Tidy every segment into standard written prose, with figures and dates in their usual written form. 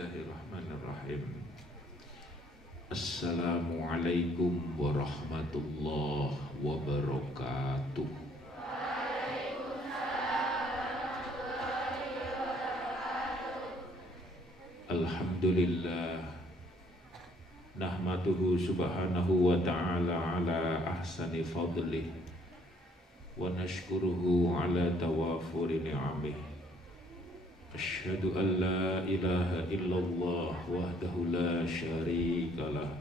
Bismillahirrahmanirrahim. Assalamualaikum warahmatullahi wabarakatuh. Alhamdulillah, nahmaduhu subhanahu wa ta'ala ala ahsani fadlih, wa nashkuruhu ala tawafuri ni'amih. Asyhadu an la ilaha illallah wahdahu la syarika lah,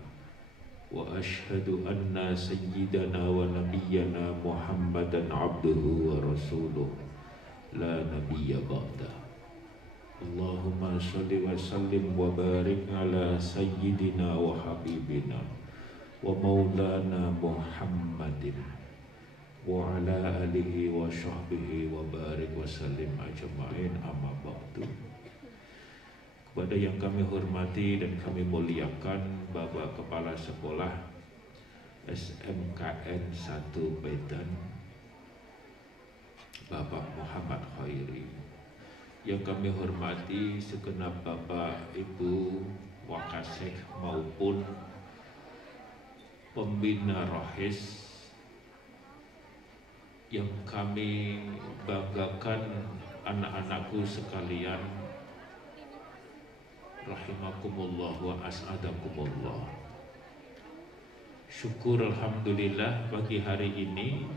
wa asyhadu anna sayyidana wa nabiyyana Muhammadan abduhu wa rasuluh la nabiyya ba'dah. Allahumma sholli wa sallim wa barik ala sayyidina wa habibina wa maulana Muhammadin wa ala alihi wa sahbihi wa barik wa sallim ajma'in, amma ba'du. Kepada yang kami hormati dan kami muliakan Bapak Kepala Sekolah SMKN 1 Medan, Bapak Muhammad Khairi. Yang kami hormati segenap Bapak Ibu Wakasek maupun pembina Rohis, yang kami banggakan anak-anakku sekalian, rahimakumullah wa as'adakumullah. Syukur alhamdulillah pagi hari ini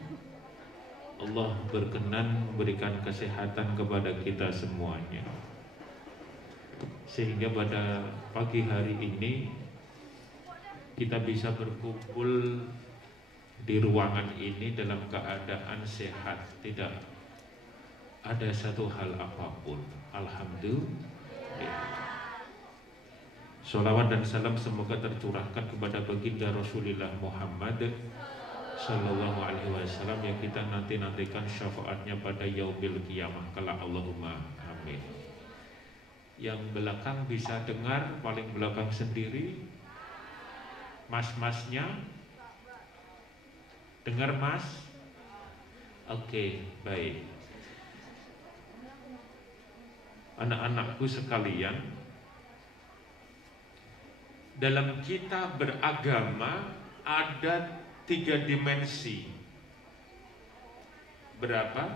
Allah berkenan memberikan kesehatan kepada kita semuanya, sehingga pada pagi hari ini kita bisa berkumpul di ruangan ini dalam keadaan sehat, tidak ada satu hal apapun. Alhamdulillah. Sholawat dan salam semoga tercurahkan kepada baginda Rasulullah Muhammad Sallallahu Alaihi Wasallam yang kita nantikan syafaatnya pada yaumil qiyamah kelak. Allahumma amin. Yang belakang bisa dengar, paling belakang sendiri, mas-masnya dengar mas? Oke, baik. Anak-anakku sekalian, dalam kita beragama ada 3 dimensi. Berapa?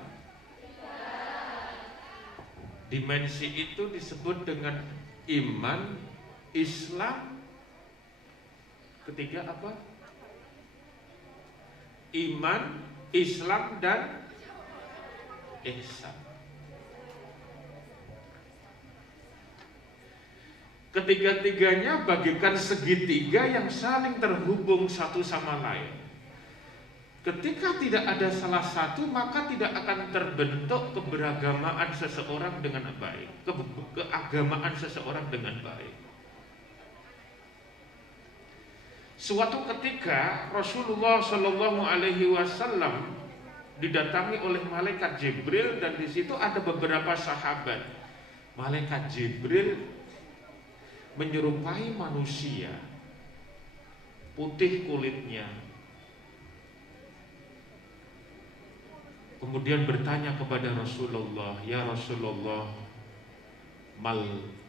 Dimensi itu disebut dengan iman, Islam, ketiga apa? Iman, Islam, dan ihsan. Ketiga-tiganya bagikan segitiga yang saling terhubung satu sama lain. Ketika tidak ada salah satu, maka tidak akan terbentuk keberagamaan seseorang dengan baik, keagamaan seseorang dengan baik. Suatu ketika Rasulullah Shallallahu Alaihi Wasallam didatangi oleh malaikat Jibril, dan di situ ada beberapa sahabat. Malaikat Jibril menyerupai manusia, putih kulitnya. Kemudian bertanya kepada Rasulullah, ya Rasulullah, mal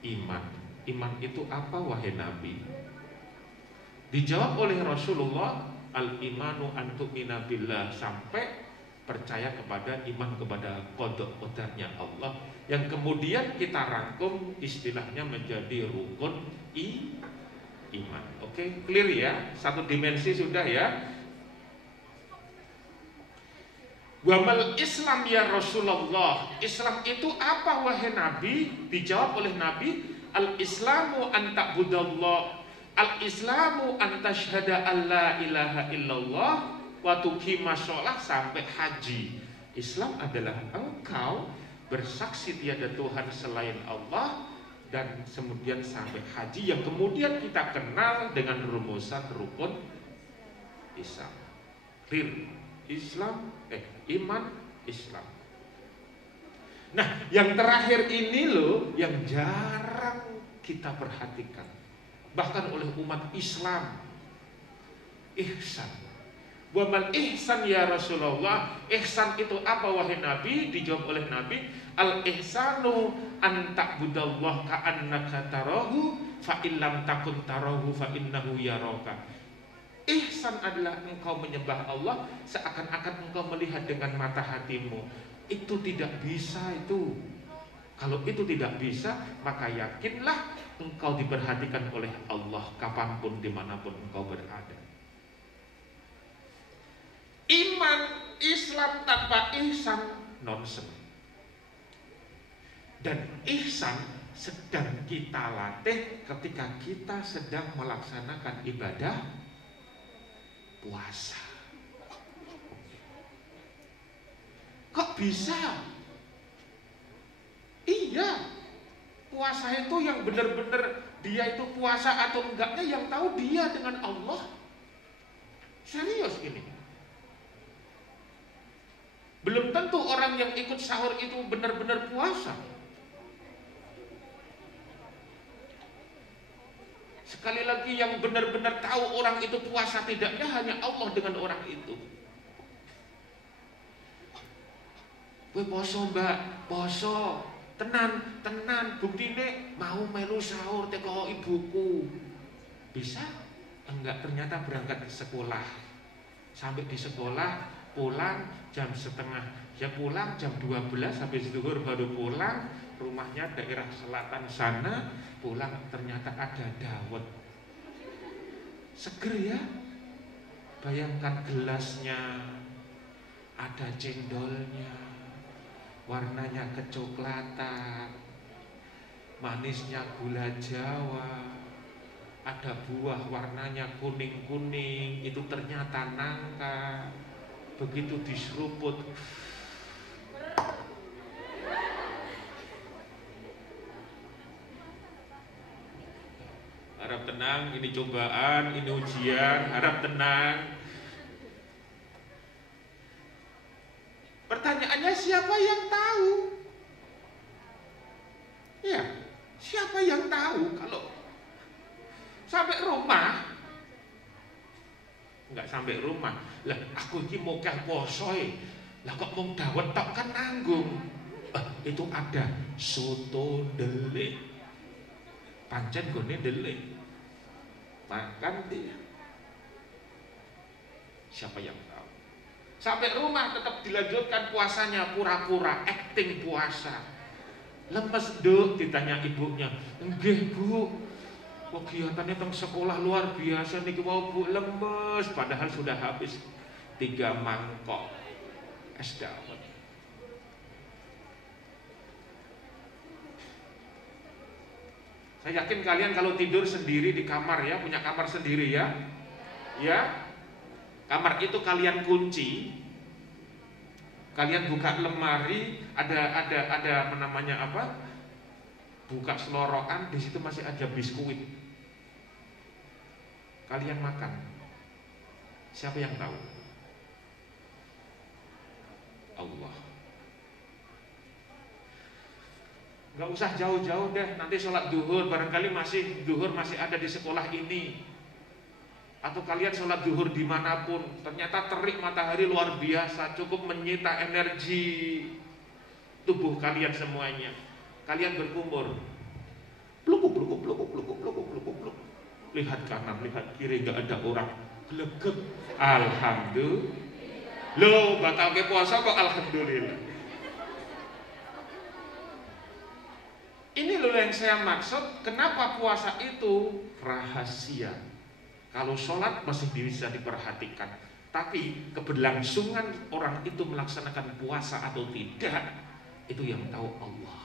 iman? Iman itu apa wahai Nabi? Dijawab oleh Rasulullah, al-imanu an tu'mina billah, sampai percaya kepada iman kepada qada qadarnya Allah, yang kemudian kita rangkum istilahnya menjadi rukun iman. Oke, clear ya? Satu dimensi sudah ya. Wa mal Islam ya Rasulullah? Islam itu apa wahai Nabi? Dijawab oleh Nabi, al-islamu an ta'budallah, al-islamu an tashhada an la ilaha illallah wa tuqima shalah, sampai haji. Islam adalah engkau bersaksi tiada Tuhan selain Allah, dan kemudian sampai haji, yang kemudian kita kenal dengan rumusan rukun Islam. Clear? Islam, iman, Islam. Nah, yang terakhir ini loh yang jarang kita perhatikan, bahkan oleh umat Islam, ihsan. Wa mal ihsan ya Rasulullah, ihsan itu apa wahai Nabi? Dijawab oleh Nabi, al ihsanu an ta'budallaha ka'annaka tarahu fa illam takun tarahu fa innahu yaraka. Ihsan adalah engkau menyembah Allah seakan-akan engkau melihat dengan mata hatimu. Itu tidak bisa itu. Kalau itu tidak bisa, maka yakinlah engkau diperhatikan oleh Allah kapanpun dimanapun engkau berada. Iman Islam tanpa ihsan nonsen. Dan ihsan sedang kita latih ketika kita sedang melaksanakan ibadah puasa. Kok bisa? Iya, puasa itu yang benar-benar dia itu puasa atau enggaknya yang tahu dia dengan Allah. Serius ini. Belum tentu orang yang ikut sahur itu benar-benar puasa. Sekali lagi yang benar-benar tahu orang itu puasa tidaknya hanya Allah dengan orang itu. Kowe poso mbak, poso, tenan, buktine mau melu sahur teko ibuku. Bisa? Enggak, ternyata berangkat ke sekolah. Sampai di sekolah pulang jam setengah, ya pulang jam 12 habis zuhur baru pulang, rumahnya daerah selatan sana, pulang ternyata ada dawet. Seger ya? Bayangkan gelasnya ada cendolnya, warnanya kecoklatan, manisnya gula Jawa, ada buah warnanya kuning-kuning, itu ternyata nangka. Begitu diseruput, harap tenang, ini cobaan, ini ujian, harap tenang. Pertanyaannya siapa yang tahu? Ya, siapa yang tahu kalau sampai rumah? Enggak sampai rumah. Lah aku iki mau posoe. Lah kok mau dawet tok kan nanggung. Itu ada soto delik. Pancen gone delik. Makan dia. Siapa yang tahu? Sampai rumah tetap dilanjutkan puasanya, pura-pura acting puasa. Lemes duk ditanya ibunya. Nggih Bu, kegiatannya teng sekolah luar biasa niki mau Bu, lemes padahal sudah habis 3 mangkok es dawet. Saya yakin kalian kalau tidur sendiri di kamar ya, punya kamar sendiri ya. Ya. Kamar itu kalian kunci. Kalian buka lemari, ada namanya apa? Buka selorokan, di situ masih ada biskuit. Kalian makan. Siapa yang tahu? Allah. Gak usah jauh-jauh deh. Nanti sholat duhur, barangkali duhur masih ada di sekolah ini. Atau kalian sholat duhur dimanapun, ternyata terik matahari luar biasa, cukup menyita energi tubuh kalian semuanya. Kalian berkumur, pluk. Lihat kanan, lihat kiri, gak ada orang. Glegep, alhamdulillah. Loh, batal ke puasa kok alhamdulillah. Ini loh yang saya maksud, kenapa puasa itu rahasia. Kalau sholat masih bisa diperhatikan, tapi keberlangsungan orang itu melaksanakan puasa atau tidak, itu yang tahu Allah.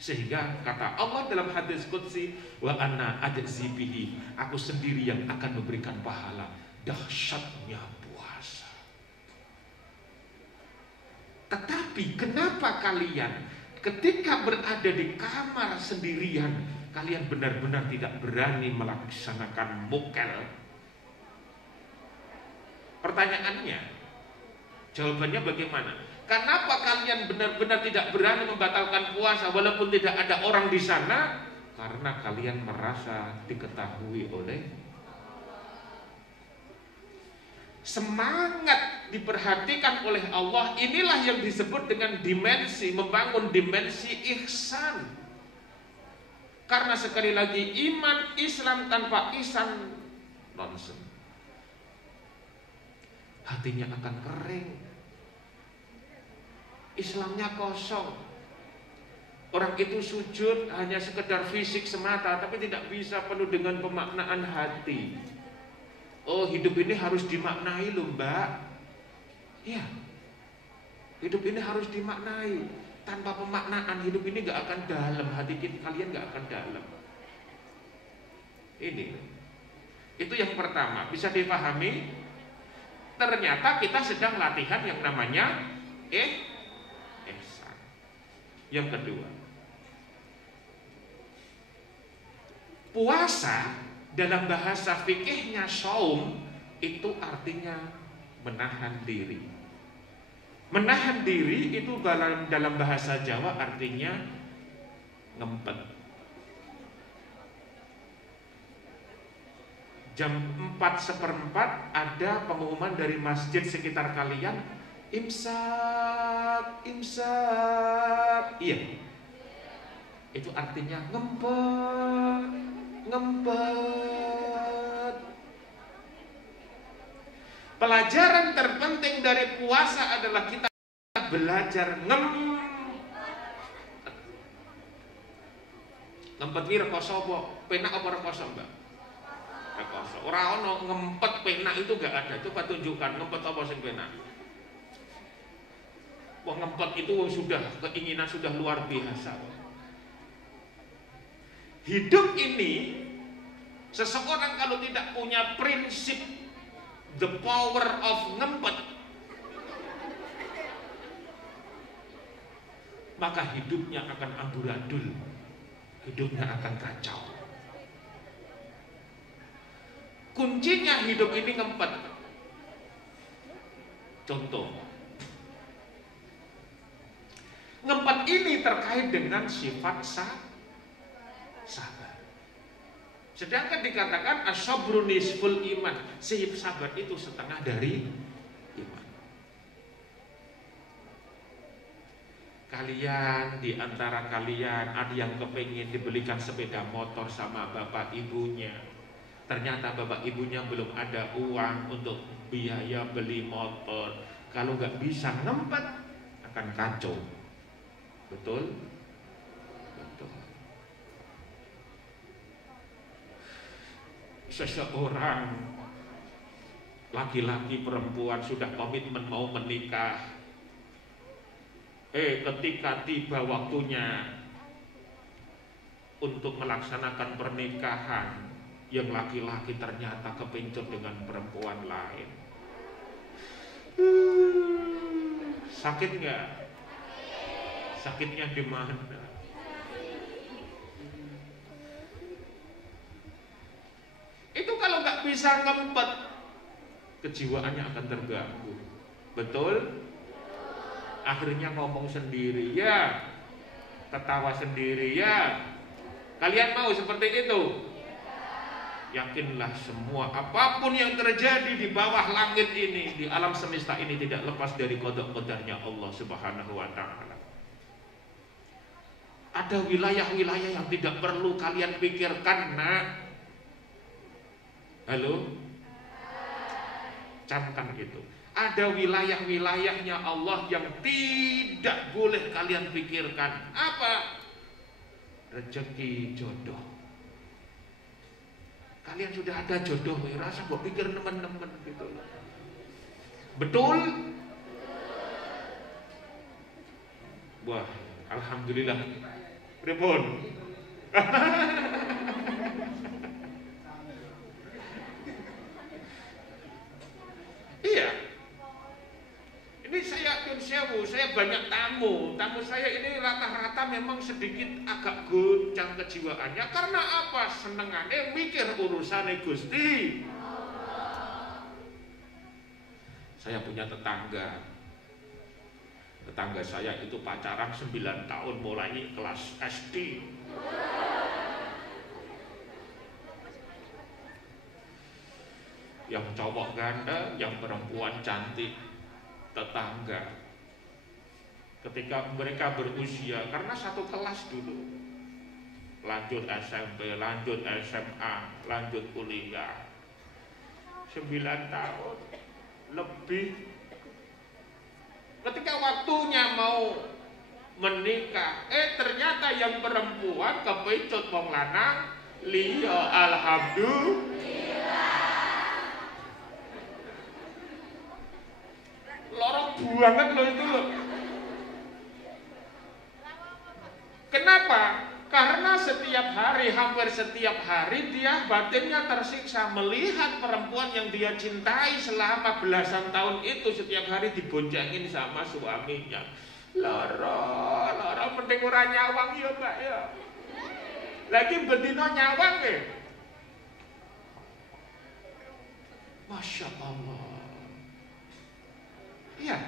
Sehingga kata Allah dalam hadis qudsi, wa ana ajzi bihi, aku sendiri yang akan memberikan pahala. Dahsyatnya puasa. Tetapi kenapa kalian ketika berada di kamar sendirian, kalian benar-benar tidak berani melaksanakan mokel? Pertanyaannya, jawabannya bagaimana? Kenapa kalian benar-benar tidak berani membatalkan puasa walaupun tidak ada orang di sana? Karena kalian merasa diketahui oleh semangat diperhatikan oleh Allah. Inilah yang disebut dengan dimensi, membangun dimensi ihsan. Karena sekali lagi, iman Islam tanpa ihsan nonsen. Hatinya akan kering, Islamnya kosong. Orang itu sujud hanya sekedar fisik semata, tapi tidak bisa penuh dengan pemaknaan hati. Oh, hidup ini harus dimaknai loh mbak. Ya, hidup ini harus dimaknai. Tanpa pemaknaan hidup ini gak akan dalam. Hati kalian gak akan dalam. Ini, itu yang pertama. Bisa dipahami? Ternyata kita sedang latihan yang namanya ihsan. Yang kedua, puasa dalam bahasa fikihnya shaum itu artinya menahan diri. Menahan diri itu dalam bahasa Jawa artinya ngempet. Jam 4:04 ada pengumuman dari masjid sekitar kalian, imsak, imsak. Iya. Itu artinya ngempet, ngempet. Pelajaran terpenting dari puasa adalah kita belajar ngempet wir rekoso apa? Penak apa rekoso, Mbak? Rekoso. Ora ono ngempet penak itu gak ada. Coba tunjukkan ngempet apa sing penak. Wah, ngempet itu sudah keinginan sudah luar biasa. Hidup ini, seseorang kalau tidak punya prinsip the power of ngempet, maka hidupnya akan amburadul, hidupnya akan kacau. Kuncinya hidup ini ngempet. Contoh, ngempet ini terkait dengan sifat sabar. Sedangkan dikatakan as-sabru nisful iman, sifat sabar itu setengah dari iman. Kalian, di antara kalian ada yang kepingin dibelikan sepeda motor sama bapak ibunya. Ternyata bapak ibunya belum ada uang untuk biaya beli motor. Kalau nggak bisa ngempet akan kacau. Betul? Betul. Seseorang laki-laki perempuan sudah komitmen mau menikah. Ketika tiba waktunya untuk melaksanakan pernikahan, yang laki-laki ternyata kepincut dengan perempuan lain. Sakit nggak? Sakitnya di mana? Itu kalau nggak bisa ngempet, kejiwaannya akan terganggu. Betul? Akhirnya ngomong sendiri, ya, ketawa sendiri, ya. Kalian mau seperti itu? Yakinlah semua apapun yang terjadi di bawah langit ini, di alam semesta ini, tidak lepas dari qada-qadarnya Allah Subhanahu wa ta'ala. Ada wilayah-wilayah yang tidak perlu kalian pikirkan, nak. Halo? Camkan itu. Ada wilayah-wilayahnya Allah yang tidak boleh kalian pikirkan. Apa? Rezeki, jodoh. Kalian sudah ada jodoh, rasa buat pikir teman-teman gitu. Betul? Wah, alhamdulillah. Pripun? Iya. Ini saya banyak tamu. Tamu saya ini rata-rata memang sedikit agak goncang kejiwaannya. Karena apa? Senengannya mikir urusan Gusti. Saya punya tetangga. Tetangga saya itu pacaran 9 tahun mulai kelas SD. yang cowok ganteng, yang perempuan cantik, tetangga. Ketika mereka berusia, karena satu kelas dulu, lanjut SMP, lanjut SMA, lanjut kuliah, 9 tahun lebih. Ketika waktunya mau menikah, ternyata yang perempuan kepecut wong lanang liya, alhamdulillah. Lorong banget loh itu loh. Kenapa? Karena setiap hari, hampir setiap hari dia batinnya tersiksa melihat perempuan yang dia cintai selama belasan tahun itu setiap hari diboncengin sama suaminya. Loro mending ora nyawang ya Mbak ya. Lagi bedino nyawang ya. Masya Allah. Iya.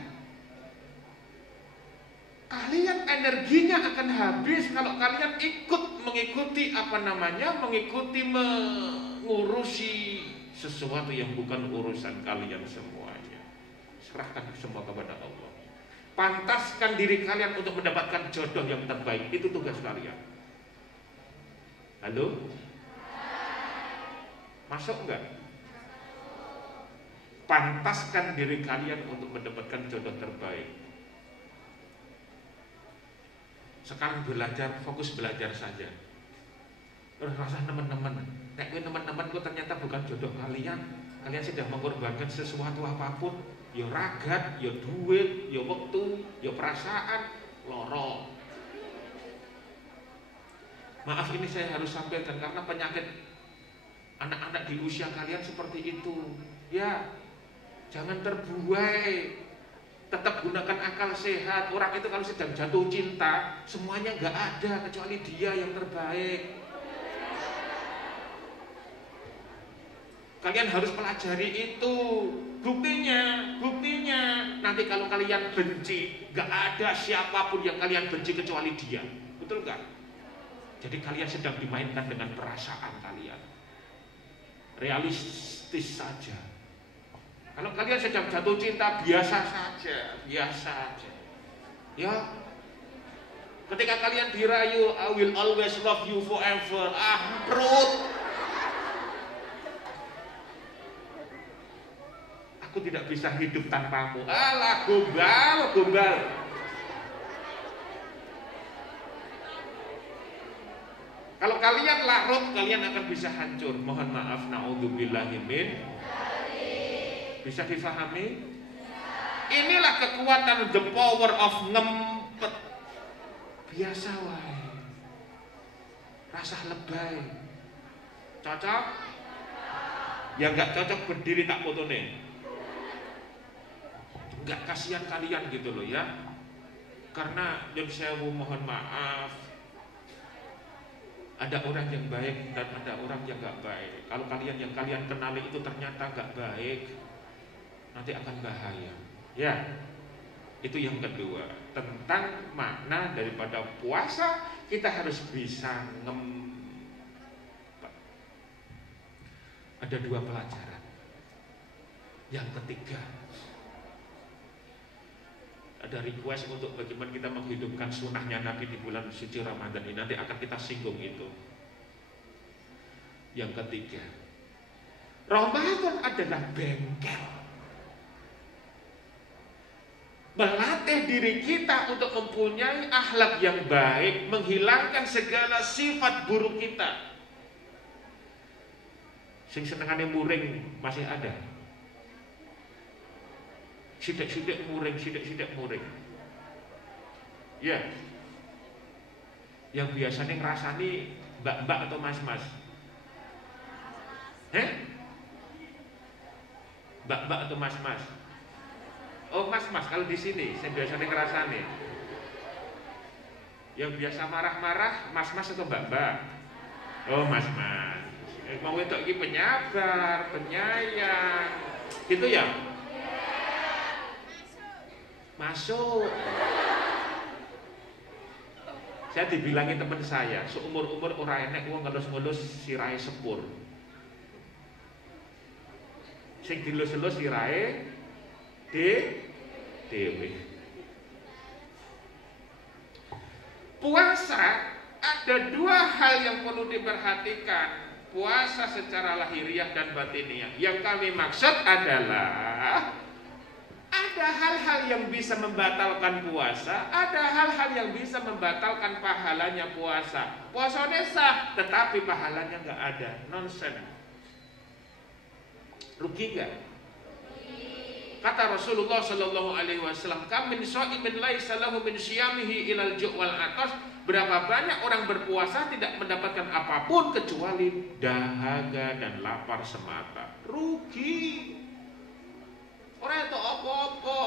Kalian energinya akan habis kalau kalian mengikuti mengurusi sesuatu yang bukan urusan kalian semuanya. Serahkan semua kepada Allah. Pantaskan diri kalian untuk mendapatkan jodoh yang terbaik. Itu tugas kalian. Halo? Masuk enggak? Pantaskan diri kalian untuk mendapatkan jodoh terbaik. Sekarang belajar, fokus belajar saja. Terus rasa teman-teman, teman-teman gue ternyata bukan jodoh kalian. Kalian sudah mengorbankan sesuatu apapun, ya ragat, ya duit, ya waktu, ya perasaan, loro. Maaf ini saya harus sampaikan karena penyakit anak-anak di usia kalian seperti itu. Ya, jangan terbuai. Tetap gunakan akal sehat. Orang itu kalau sedang jatuh cinta, semuanya nggak ada kecuali dia yang terbaik. Kalian harus pelajari itu. Buktinya nanti kalau kalian benci, nggak ada siapapun yang kalian benci kecuali dia. Betul nggak? Jadi kalian sedang dimainkan dengan perasaan kalian. Realistis saja. Kalau kalian sedang jatuh cinta, biasa saja. Ya. Ketika kalian dirayu, I will always love you forever. Perut. Aku tidak bisa hidup tanpamu. Alah, gombal. Kalau kalian larut, kalian akan bisa hancur. Mohon maaf, naudzubillahi min. Bisa difahami? Inilah kekuatan, the power of ngempet. Biasa wae. Rasa lebay. Cocok? Ya enggak cocok berdiri tak fotone. Enggak, kasihan kalian gitu loh ya. Karena yang saya mohon maaf, ada orang yang baik dan ada orang yang enggak baik. Kalau kalian yang kalian kenali itu ternyata enggak baik, nanti akan bahaya. Ya, itu yang kedua. Tentang makna daripada puasa, kita harus bisa ada 2 pelajaran. Yang ketiga, ada request untuk bagaimana kita menghidupkan sunnahnya Nabi di bulan suci Ramadan ini. Nanti akan kita singgung itu. Yang ketiga, Ramadan adalah bengkel. Melatih diri kita untuk mempunyai akhlak yang baik, menghilangkan segala sifat buruk kita. Sing senengane muring masih ada. Sidik-sidik muring. Ya. Yang biasanya ngerasani mbak-mbak atau mas-mas. Mbak-mbak atau mas-mas. Oh mas-mas, kalau di sini saya biasanya ngerasani. Yang biasa marah-marah mas-mas atau mbak-mbak? Oh mas-mas. Mau itu lagi penyabar, penyayang, gitu ya? Masuk. Saya dibilangin teman saya, seumur-umur ora enek wong ngelus-ngelus sirahe sepur. Sing dilus-elus sirahe dhewe. Puasa ada dua hal yang perlu diperhatikan. Puasa secara lahiriah dan batiniah. Yang kami maksud adalah ada hal-hal yang bisa membatalkan puasa, ada hal-hal yang bisa membatalkan pahalanya puasa. Puasanya sah, tetapi pahalanya nggak ada, nonsen. Rugi nggak? Kata Rasulullah Shallallahu Alaihi Wasallam, "Kam min sha'imin laisa lahu min syiyamihi ilal ju' wal atas." Berapa banyak orang berpuasa tidak mendapatkan apapun kecuali dahaga dan lapar semata. Rugi. Orang itu apa-apa.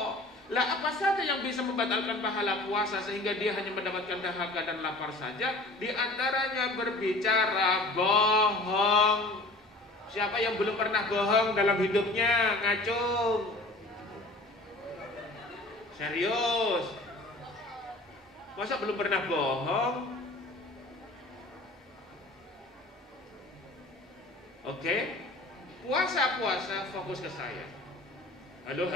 Lah apa saja yang bisa membatalkan pahala puasa sehingga dia hanya mendapatkan dahaga dan lapar saja? Di antaranya berbicara bohong. Siapa yang belum pernah bohong dalam hidupnya? Ngacung. Serius. Masa belum pernah bohong? Oke. Puasa fokus ke saya. Halo.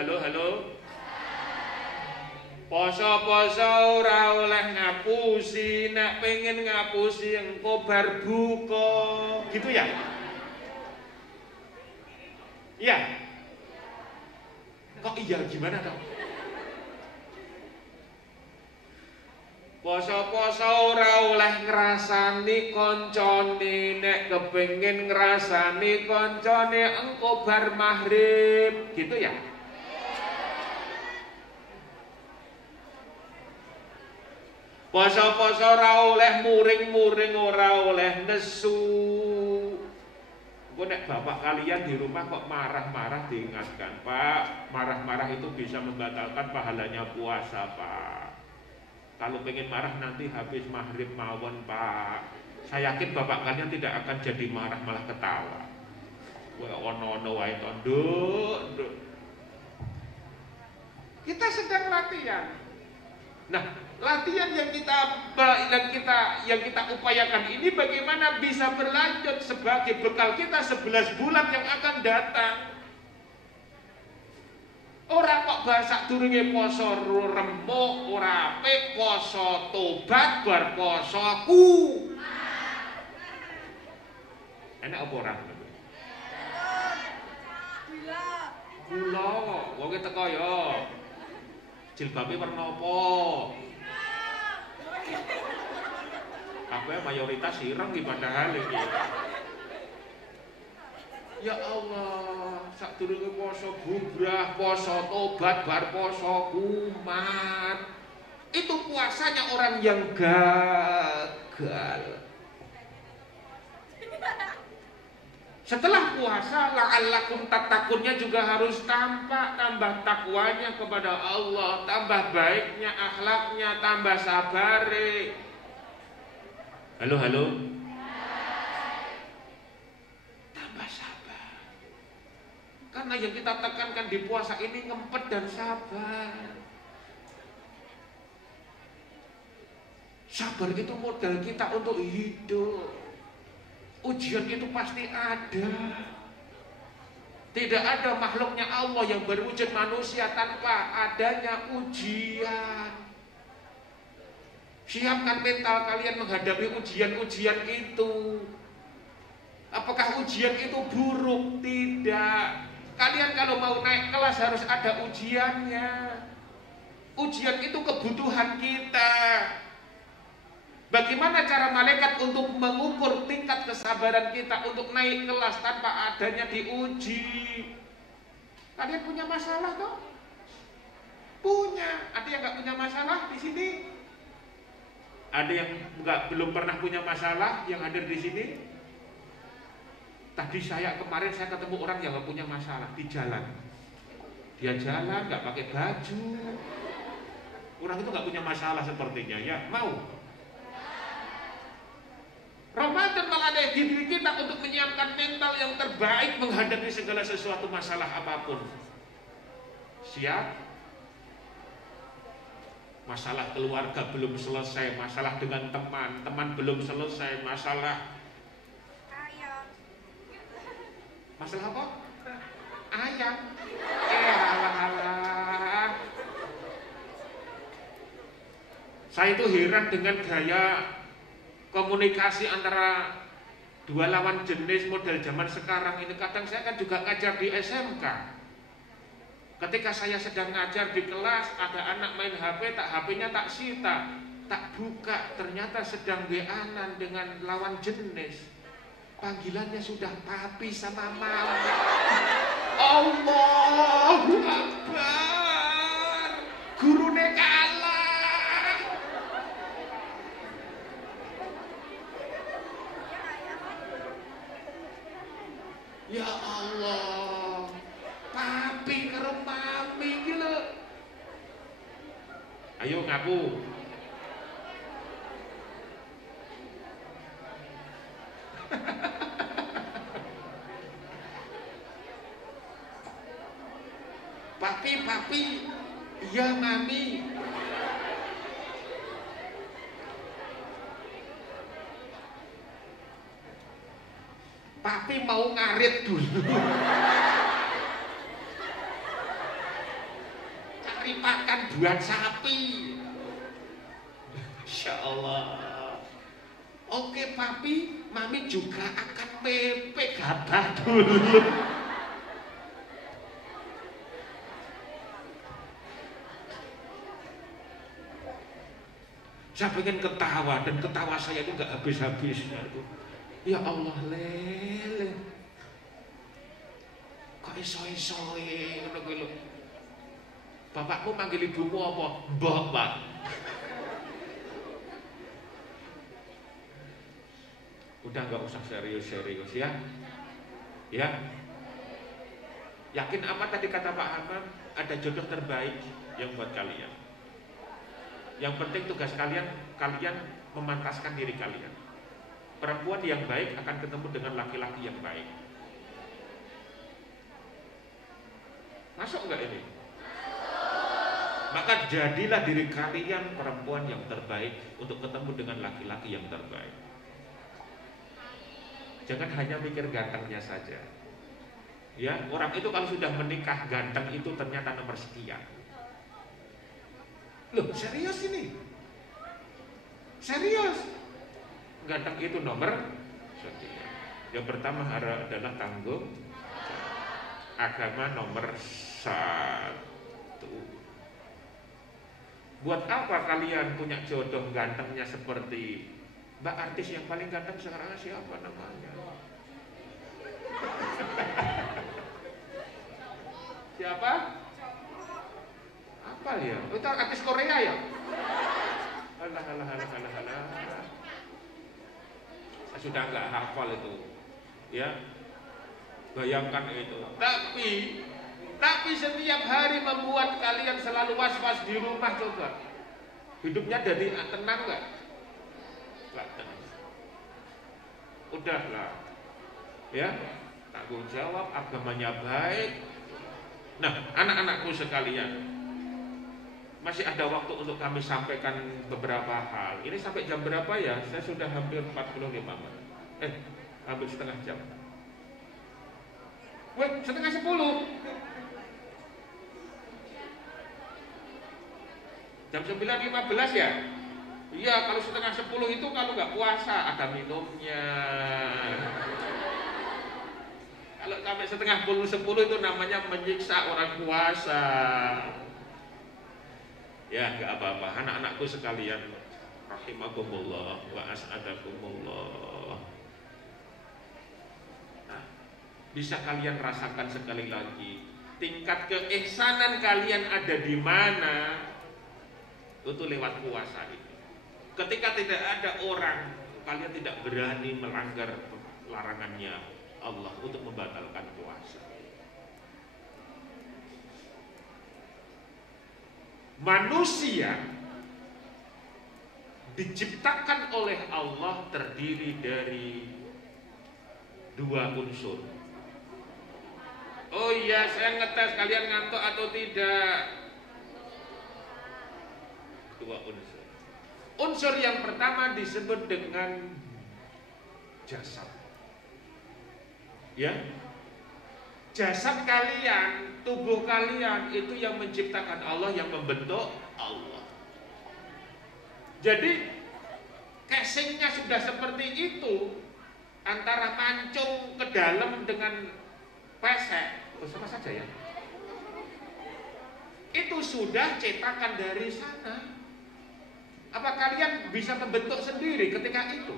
Poso-poso ora oleh ngapusi, nek pengen ngapusi engko bar buka. Gitu ya? Iya. Kok iya gimana dong? Poso-poso ora oleh ngrasani koncone, nek kepengin ngrasani koncone engko bar maghrib, gitu ya? Poso-poso ora oleh muring-muring, ora oleh nesu. Engko nek bapak kalian di rumah kok marah-marah diingatkan, Pak, marah-marah itu bisa membatalkan pahalanya puasa, Pak. Kalau pengen marah nanti habis maghrib mawon, Pak. Saya yakin bapak kalian tidak akan jadi marah, malah ketawa. Wah, ono-ono wae to, nduk. Kita sedang latihan. Nah, latihan yang kita upayakan ini bagaimana bisa berlanjut sebagai bekal kita 11 bulan yang akan datang. Ora kok bahasa durunge poso remuk ora apik, poso tobat bar posoku. Enak apa ora? Gula, wong e teko ya. Jilbabe warna apa? Kabeh mayoritas ireng iki padahal iki. Ya Allah, sadurunge poso bubrah, poso tobat, bar poso kumat. Itu puasanya orang yang gagal. Setelah puasa, la'allakum tattakunnya juga harus tampak, tambah takwanya kepada Allah, tambah baiknya akhlaknya, tambah sabare. Halo. Karena yang kita tekankan di puasa ini ngempet dan sabar. Sabar itu modal kita untuk hidup. Ujian itu pasti ada. Tidak ada makhluknya Allah yang berwujud manusia tanpa adanya ujian. Siapkan mental kalian menghadapi ujian-ujian itu. Apakah ujian itu buruk? Tidak. Kalian kalau mau naik kelas harus ada ujiannya. Ujian itu kebutuhan kita. Bagaimana cara malaikat untuk mengukur tingkat kesabaran kita untuk naik kelas tanpa adanya diuji? Kalian punya masalah toh? Punya. Ada yang nggak punya masalah di sini? Ada yang belum pernah punya masalah yang hadir di sini? Tadi kemarin saya ketemu orang yang gak punya masalah di jalan. Dia jalan gak pakai baju. Orang itu gak punya masalah sepertinya ya. Mau? Ramadan meladai diri kita untuk menyiapkan mental yang terbaik menghadapi segala sesuatu masalah apapun. Siap? Masalah keluarga belum selesai, masalah dengan teman belum selesai, masalah apa? ayam. Alah. Saya itu heran dengan gaya komunikasi antara dua lawan jenis model zaman sekarang ini. Kadang saya kan juga ngajar di SMK. Ketika saya sedang ngajar di kelas, ada anak main HP, HP-nya tak sita, tak buka, ternyata sedang WA-an dengan lawan jenis. Panggilannya sudah papi sama mama. Allahu Akbar. Gurune kalah. Ya Allah. Papi karo mami iki lho. Ayo ngaku. Papi, iya mami. Papi mau ngarit dulu. Cari pakan buat sapi. Insya Allah. Oke papi, mami juga akan mepek gabah dulu. Saya pengen ketawa dan ketawa saya itu nggak habis-habisnya itu. Ya Allah lele, kok iso-isoe ngono kuwi lho. Bapakmu manggil ibumu apa? Mbok, Pak. Udah nggak usah serius-serius ya. Ya. Yakin amat tadi kata Pak Hamam, ada jodoh terbaik yang buat kalian. Yang penting tugas kalian memantaskan diri kalian. Perempuan yang baik akan ketemu dengan laki-laki yang baik. Masuk enggak ini? Maka jadilah diri kalian perempuan yang terbaik untuk ketemu dengan laki-laki yang terbaik. Jangan hanya mikir gantengnya saja. Ya, orang itu kalau sudah menikah ganteng itu ternyata nomor sekian. Loh, serius ini? Serius? Ganteng itu nomor sekian. Yang pertama adalah tanggung agama nomor 1. Buat apa kalian punya jodoh gantengnya seperti Mbak artis yang paling ganteng sekarang siapa namanya? Siapa? Apa ya? Itu artis Korea ya? Alah. Saya sudah nggak hafal itu, ya. Bayangkan itu. Tapi setiap hari membuat kalian selalu was-was di rumah coba. Hidupnya jadi tenang nggak? Nggak tenang. Udahlah, ya. Tanggung jawab, agamanya baik. Nah, anak-anakku sekalian, masih ada waktu untuk kami sampaikan beberapa hal. Ini sampai jam berapa ya? Saya sudah hampir 45 menit. Hampir setengah jam. Weh, setengah 10. Jam 9.15 ya? Iya, kalau setengah 10 itu kalau nggak puasa ada minumnya. Kalau sampai setengah 10 itu namanya menyiksa orang puasa. Ya, nggak apa-apa. Anak-anakku sekalian, rahimakumullah wa as'adakumullah. Nah, bisa kalian rasakan sekali lagi tingkat keihsanan kalian ada di mana? Itu lewat puasa itu. Ketika tidak ada orang, kalian tidak berani melanggar larangannya Allah untuk membatalkan puasa. Manusia diciptakan oleh Allah terdiri dari 2 unsur. Oh iya, saya ngetes kalian ngantuk atau tidak. 2 unsur. Unsur yang pertama disebut dengan jasad. Ya. Jasad kalian, tubuh kalian itu yang menciptakan Allah, yang membentuk Allah. Jadi casingnya sudah seperti itu, antara mancung ke dalam dengan pesek, sama saja ya. Itu sudah cetakan dari sana. Apa kalian bisa membentuk sendiri ketika itu?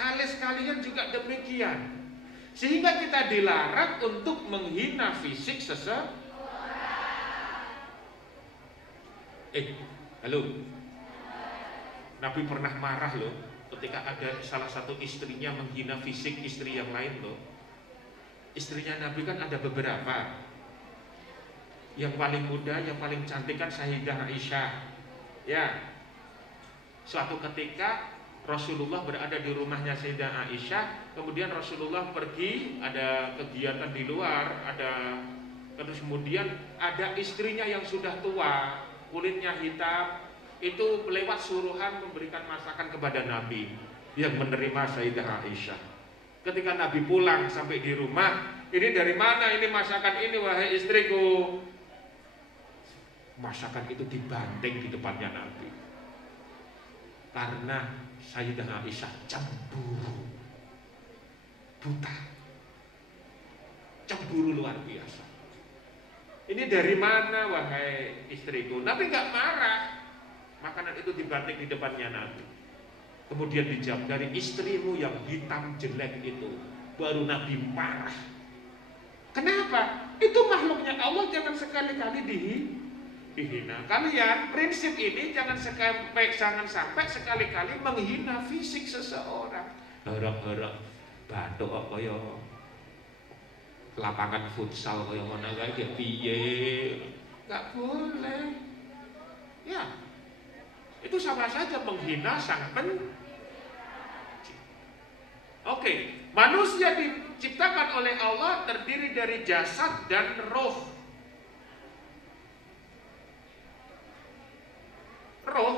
Alis kalian juga demikian. Sehingga kita dilarang untuk menghina fisik seseorang. Halo. Nabi pernah marah loh ketika ada salah satu istrinya menghina fisik istri yang lain loh. Istrinya Nabi kan ada beberapa. Yang paling muda, yang paling cantik kan Sayyidah Aisyah. Ya. Suatu ketika Rasulullah berada di rumahnya Sayyidah Aisyah, kemudian Rasulullah pergi, ada kegiatan di luar, terus kemudian ada istrinya yang sudah tua, kulitnya hitam, itu lewat suruhan memberikan masakan kepada Nabi, yang menerima Sayyidah Aisyah. Ketika Nabi pulang sampai di rumah, ini dari mana ini masakan ini wahai istriku? Masakan itu dibanting di depannya Nabi. Karena Sayyidah Aisyah cemburu, buta, cemburu luar biasa. Ini dari mana wahai istriku? Nabi nggak marah. Makanan itu dibanting di depannya Nabi. Kemudian dijawab, dari istrimu yang hitam jelek itu. Baru Nabi marah. Kenapa? Itu makhluknya Allah, jangan sekali-kali dihina. Kalian prinsip ini jangan sampai sekali-kali menghina fisik seseorang. Harap-harap batuk apa ya? Lapangan futsal kaya ngono kae piye? Enggak boleh. Ya. Itu sama saja menghina sang Oke, manusia diciptakan oleh Allah terdiri dari jasad dan roh. Roh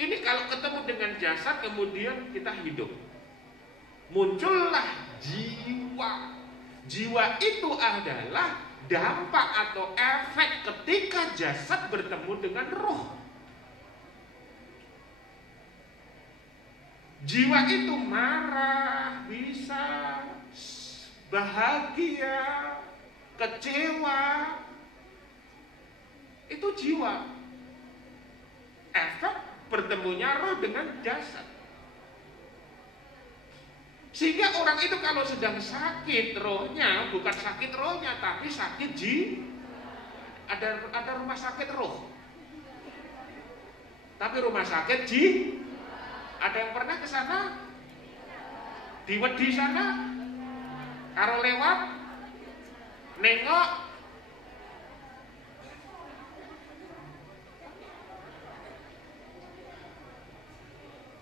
ini kalau ketemu dengan jasad kemudian kita hidup, muncullah jiwa. Jiwa itu adalah dampak atau efek ketika jasad bertemu dengan roh. Jiwa itu marah, bisa bahagia, kecewa, itu jiwa. Efek bertemunya roh dengan jasad. Sehingga orang itu kalau sedang sakit rohnya, bukan sakit rohnya, tapi sakit ada rumah sakit roh. Tapi rumah sakit ada yang pernah ke sana? Di sana? Karo lewat? Nengok?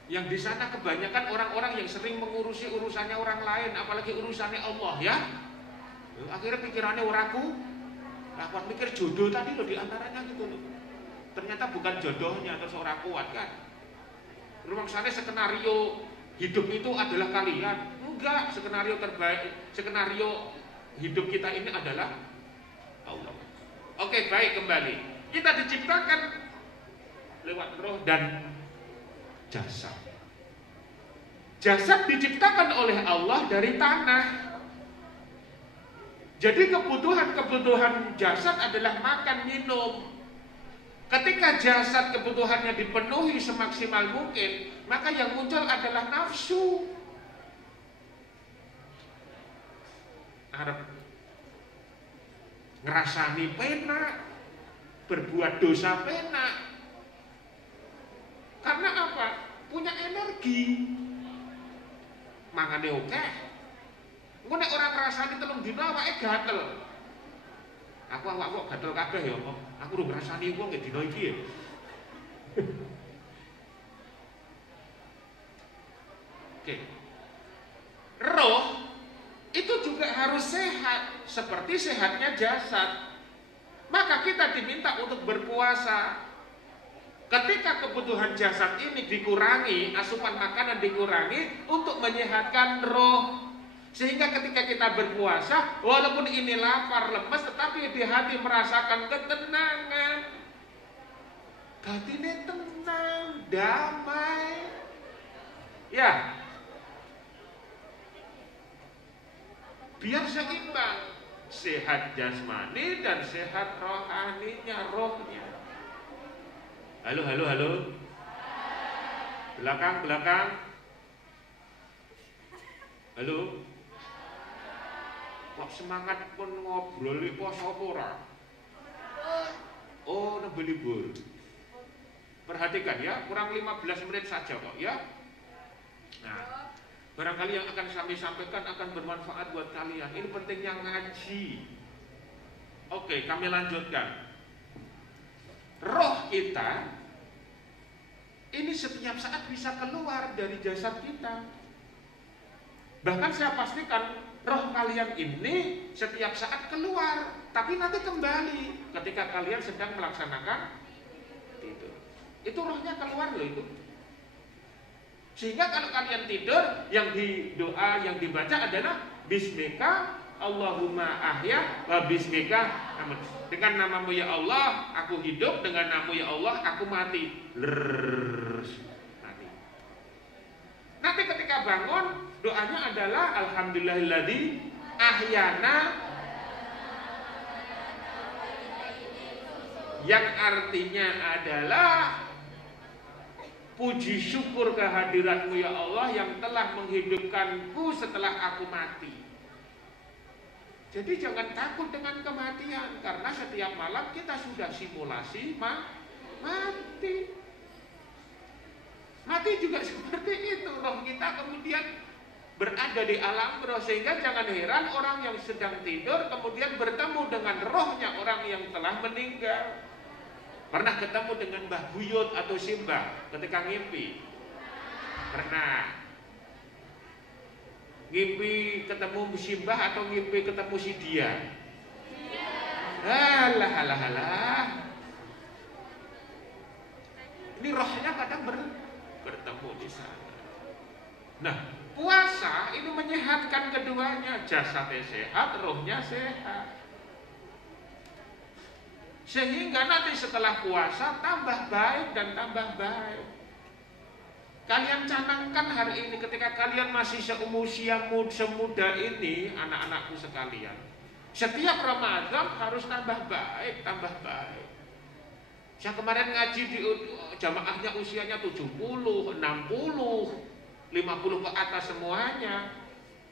Yang di sana kebanyakan orang-orang yang sering mengurusi urusannya orang lain, apalagi urusannya Allah ya. Akhirnya pikirannya oraku, aku mikir jodoh tadi loh diantaranya gitu loh. Ternyata bukan jodohnya, terus orang kuat kan. Rumah sana skenario hidup itu adalah kalian. Enggak, skenario terbaik, skenario hidup kita ini adalah Allah. Oke, baik, kembali. Kita diciptakan lewat roh dan jasad. Jasad diciptakan oleh Allah dari tanah. Jadi kebutuhan jasad adalah makan, minum. Ketika jasad kebutuhannya dipenuhi semaksimal mungkin, maka yang muncul adalah nafsu. Arep ngerasani penak, berbuat dosa penak. Karena apa? Punya energi. Mangane akeh. Engko nek ora ngrasani telung dina awake gatel. Aku awak gatel kabeh ya kok. Aku urung ngrasani wong dina iki ya. Oke. Roh itu juga harus sehat seperti sehatnya jasad. Maka kita diminta untuk berpuasa. Ketika kebutuhan jasad ini dikurangi, asupan makanan dikurangi untuk menyehatkan roh. Sehingga ketika kita berpuasa, walaupun ini lapar, lemes, tetapi di hati merasakan ketenangan. Batinnya tenang, damai. Ya, biar seimbang, sehat jasmani dan sehat rohaninya, rohnya. Halo, halo, halo. Belakang, belakang. Halo. Kok semangat pun ngobrol poso ora? Oh, nembe libur. Perhatikan ya, kurang 15 menit saja kok ya. Nah, barangkali yang akan kami sampaikan akan bermanfaat buat kalian. Ini pentingnya ngaji. Oke, kami lanjutkan. Roh kita ini setiap saat bisa keluar dari jasad kita. Bahkan saya pastikan roh kalian ini setiap saat keluar, tapi nanti kembali ketika kalian sedang melaksanakan tidur. Itu rohnya keluar loh itu. Sehingga kalau kalian tidur, yang di doa yang dibaca adalah Bismika Allahumma ahya wa bismika amat. Dengan namamu ya Allah aku hidup, dengan namamu ya Allah aku mati. Mati. Nanti ketika bangun, doanya adalah alhamdulillahilladzi ahyana, yang artinya adalah puji syukur kehadiratmu ya Allah yang telah menghidupkanku setelah aku mati. Jadi jangan takut dengan kematian, karena setiap malam kita sudah simulasi mati. Mati juga seperti itu, roh kita kemudian berada di alam roh. Sehingga jangan heran orang yang sedang tidur kemudian bertemu dengan rohnya orang yang telah meninggal. Pernah ketemu dengan Mbah Buyut atau Simbah ketika ngimpi? Pernah. Ngimpi ketemu Simbah atau ngimpi ketemu si dia? Halah. Ini rohnya kadang bertemu di sana. Nah, puasa ini menyehatkan keduanya, jasadnya sehat, rohnya sehat. Sehingga nanti setelah puasa tambah baik dan tambah baik. Kalian canangkan hari ini ketika kalian masih semuda ini, anak-anakku sekalian. Setiap Ramadan harus tambah baik, tambah baik. Saya kemarin ngaji di jamaahnya usianya 70, 60, 50 ke atas semuanya.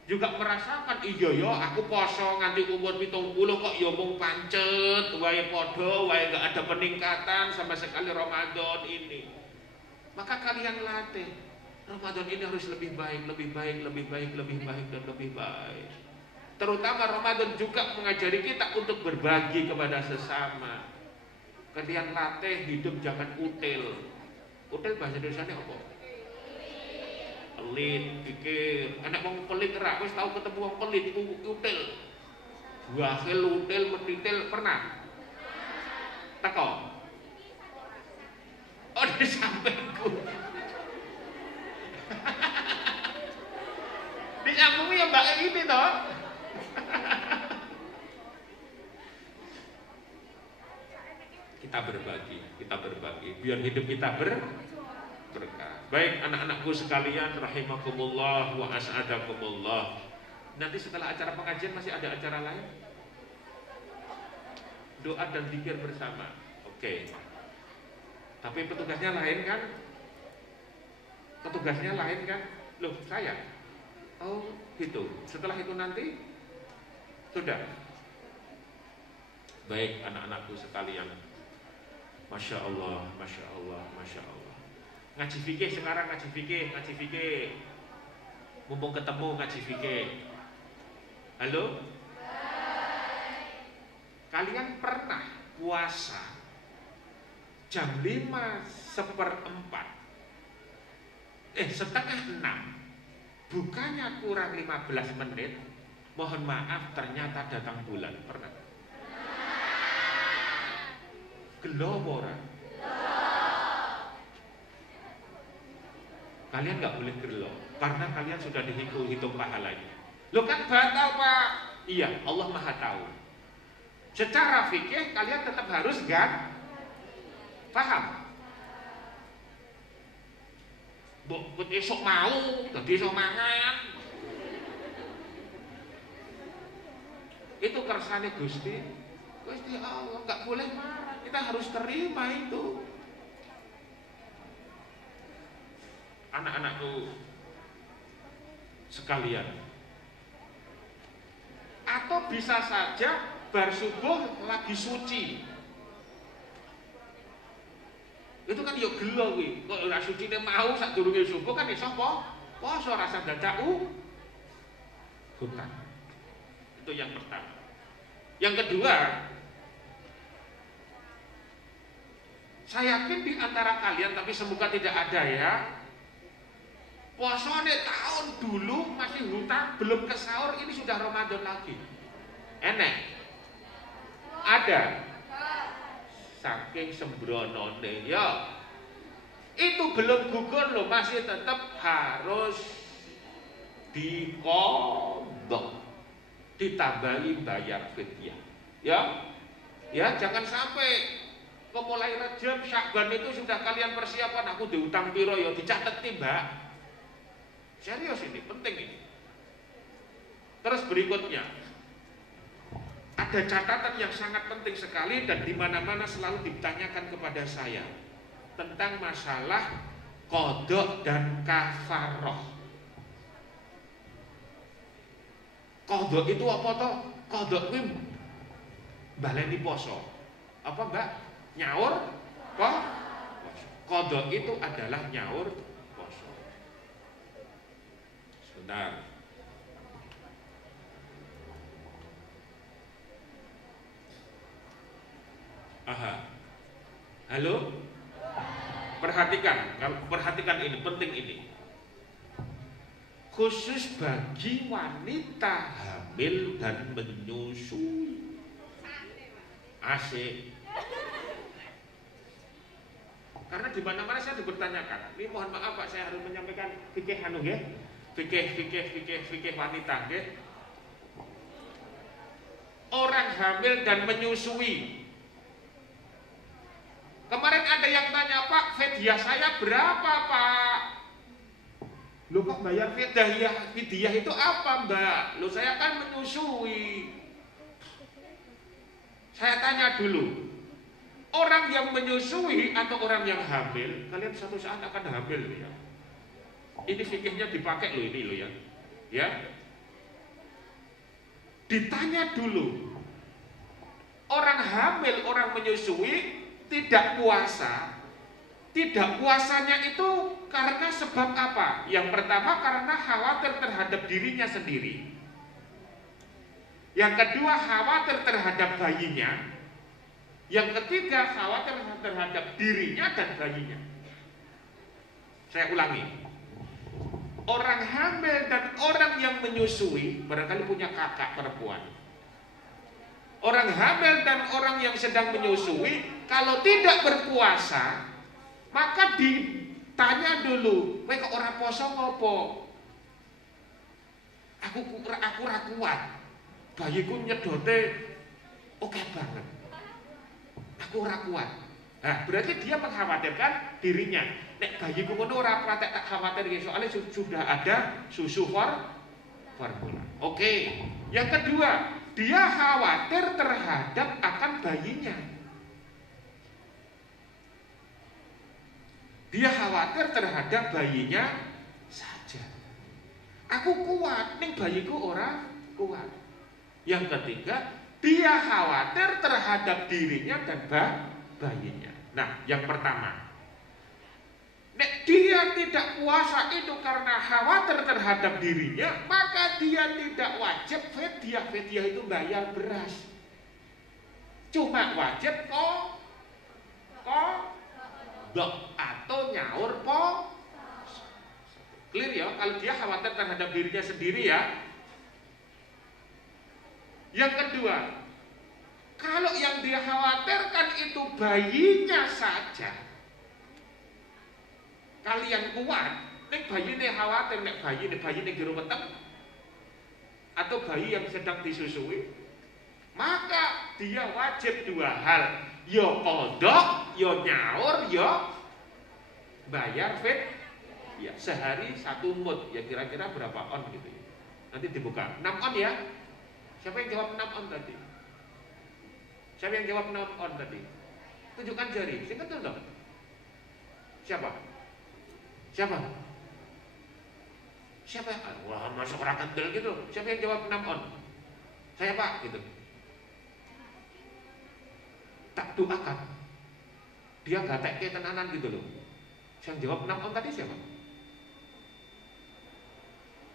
Juga merasakan, iya yo aku poso nganti umur 70 kok yo mung pancet, wae podo, wae gak ada peningkatan sama sekali Ramadan ini. Maka kalian latih, Ramadan ini harus lebih baik, lebih baik, lebih baik, lebih baik, dan lebih baik. Terutama Ramadan juga mengajari kita untuk berbagi kepada sesama. Kalian latih hidup jangan util. Util bahasa Indonesianya apa? Pelit, pikir. Anak wong pelit ora, wis tau ketemu wong pelit iku util. Wahil, util, metitil pernah? Teko. Oh, di sampingku. Disambung ya Mbak ini toh. Kita berbagi biar hidup kita berkah. Baik anak-anakku sekalian rahimakumullah wa as'adakumullah. Nanti setelah acara pengajian masih ada acara lain? Doa dan zikir bersama. Oke. Tapi petugasnya lain kan? Petugasnya lain kan? Loh, saya? Oh, gitu. Setelah itu nanti sudah. Baik anak-anakku sekalian. Masya Allah, Masya Allah, Masya Allah. Ngaji fikih sekarang, ngaji fikih. Mumpung ketemu ngaji fikih. Halo? Kalian pernah puasa jam 5:04 setengah 6, bukannya kurang 15 menit, mohon maaf ternyata datang bulan? Pernah? Gelo ora? Kalian nggak boleh gelo karena kalian sudah dihitung pahalanya. Lo kan batal Pak? Iya, Allah Maha tahu. Secara fikih kalian tetap harus kan paham. Buk esok mau, jadi esok mangan. Itu kersane Gusti Allah, nggak boleh marah. Kita harus terima itu. Anak-anakku sekalian, atau bisa saja bar subuh lagi suci, itu kan yuk gelo kuwi. Kok ora sucine mau sak durunge subuh kan iso poso rasa dadak hutan. Itu yang pertama. Yang kedua, saya yakin di antara kalian, tapi semoga tidak ada ya, puasane tahun dulu masih hutan, belum ke sahur, ini sudah Ramadan lagi. Enek? Ada? Saking sembronone ya. Itu belum gugur loh, masih tetap harus diqadha, ditambahi bayar fidyah. Ya, jangan sampai mulai Rajab, Syakban itu sudah kalian persiapan, aku diutang piro ya dicatet Mbak. Serius ini, penting ini. Terus berikutnya, ada catatan yang sangat penting sekali dan di mana-mana selalu ditanyakan kepada saya tentang masalah qadha dan kafarah. Qadha itu apa toh? Qadha kuwi baleni poso. Apa Mbak? Nyaur poso. Qadha itu adalah nyaur poso. Sebentar. Aha. Halo? Perhatikan ini, penting ini. Khusus bagi wanita hamil dan menyusui. Asik. Karena di mana-mana saya dipertanyakan. Ini mohon maaf Pak, saya harus menyampaikan fikih ya. Fikih wanita nggih. Orang hamil dan menyusui. Kemarin ada yang tanya, Pak, fidyah saya berapa, Pak? Loh kok bayar fidyah? Fidyah itu apa, Mbak? Loh saya kan menyusui. Saya tanya dulu, orang yang menyusui atau orang yang hamil, kalian suatu saat akan hamil ya. Ini fikihnya dipakai loh ini loh ya. Ya. Ditanya dulu, orang hamil, orang menyusui tidak puasa. Tidak puasanya itu karena sebab apa? Yang pertama karena khawatir terhadap dirinya sendiri. Yang kedua khawatir terhadap bayinya. Yang ketiga khawatir terhadap dirinya dan bayinya. Saya ulangi. Orang hamil dan orang yang menyusui barangkali punya kakak perempuan. Orang hamil dan orang yang sedang menyusui kalau tidak berpuasa, maka ditanya dulu, kowe kok ora poso ngopo? Aku ora kuat. Bayiku nyedote oke banget. Aku ora kuat. Nah, berarti dia mengkhawatirkan dirinya. Nek bayiku ngono ora patek tak khawatir soalnya sudah ada susu formula. Oke. Yang kedua, dia khawatir terhadap akan bayinya. Dia khawatir terhadap bayinya saja. Aku kuat, ning bayiku ora kuat. Yang ketiga, dia khawatir terhadap dirinya dan bayinya. Nah, yang pertama, nek dia tidak puasa itu karena khawatir terhadap dirinya, maka dia tidak wajib fidyah. Fidyah itu bayar beras. Cuma wajib dok atau nyaur clear ya, kalau dia khawatir terhadap dirinya sendiri ya. Yang kedua, kalau yang dia khawatirkan itu bayinya saja, kalian kuat, Nek bayi ini khawatir, nek bayi ini jero weteng atau bayi yang sedang disusui, maka dia wajib dua hal, yo kodok, yo nyaur, yo bayar fit. Ya, sehari 1 mut, ya kira-kira berapa on gitu ya. Nanti dibuka 6 on ya. Siapa yang jawab 6 on tadi? Siapa yang jawab 6 on tadi? Tunjukkan jari, singkat dulu. Siapa? Siapa? Siapa? Wah, masuk orang kendel gitu. Siapa yang jawab 6 on? Saya Pak, gitu. Tak doakan. Dia gatek ke tenanan gitu loh. Yang jawab 6 on tadi siapa?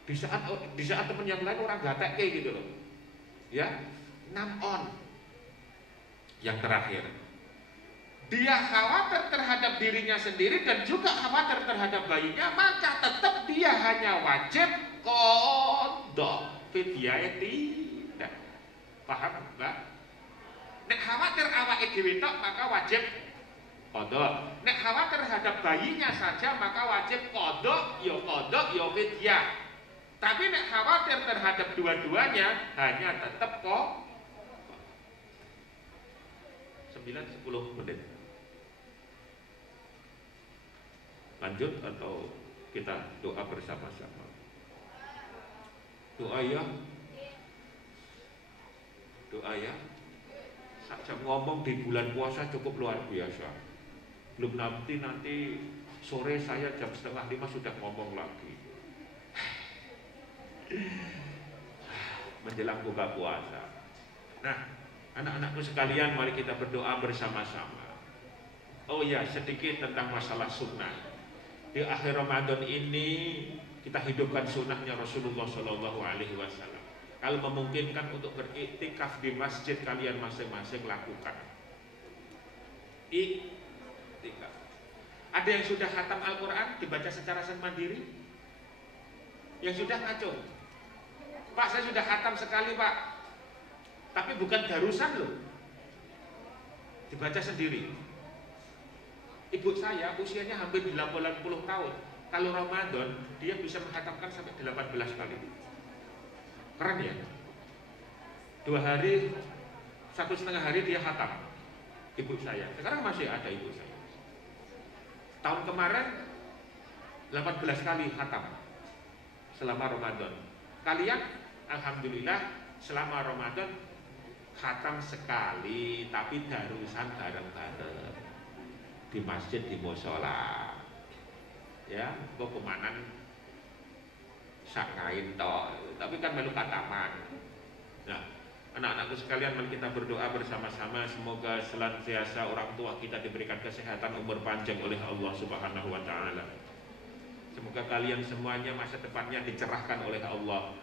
Di saat teman yang lain orang gatek ke gitu loh. Ya, 6 on. Yang terakhir, dia khawatir terhadap dirinya sendiri dan juga khawatir terhadap bayinya, maka tetap dia hanya wajib qadha fidyah tidak. Paham enggak? Nek khawatir awake dhewe tok maka wajib qadha. Nek khawatir terhadap bayinya saja maka wajib qadha ya fidyah. Tapi nek khawatir terhadap dua-duanya hanya tetap qadha. 9-10 menit. Lanjut atau kita doa bersama-sama? Doa ya? Doa ya? Saja ngomong di bulan puasa cukup luar biasa. Belum nanti sore saya jam 4:30 sudah ngomong lagi. Menjelang buka puasa. Nah, anak-anakku sekalian, mari kita berdoa bersama-sama. Oh ya, sedikit tentang masalah sunnah. Di akhir Ramadan ini kita hidupkan sunnahnya Rasulullah Shallallahu Alaihi Wasallam. Kalau memungkinkan untuk beriktikaf di masjid kalian masing-masing, lakukan. Iktikaf. Ada yang sudah khatam Al-Quran dibaca secara mandiri? Yang sudah ngaco? Pak, saya sudah khatam sekali Pak, tapi bukan darusan loh, dibaca sendiri. Ibu saya usianya hampir 80 tahun. Kalau Ramadan dia bisa menghatamkan sampai 18 kali. Keren ya? 2 hari, 1,5 hari dia khatam. Ibu saya, sekarang masih ada ibu saya. Tahun kemarin 18 kali khatam selama Ramadan. Kalian alhamdulillah selama Ramadan khatam sekali, tapi darusan bareng-bareng di masjid, di mushola. Ya, kok kemanan sakain toh, tapi kan melu khataman. Nah, anak-anakku sekalian, mari kita berdoa bersama-sama semoga senantiasa orang tua kita diberikan kesehatan, umur panjang oleh Allah Subhanahu wa taala. Semoga kalian semuanya masa depannya dicerahkan oleh Allah.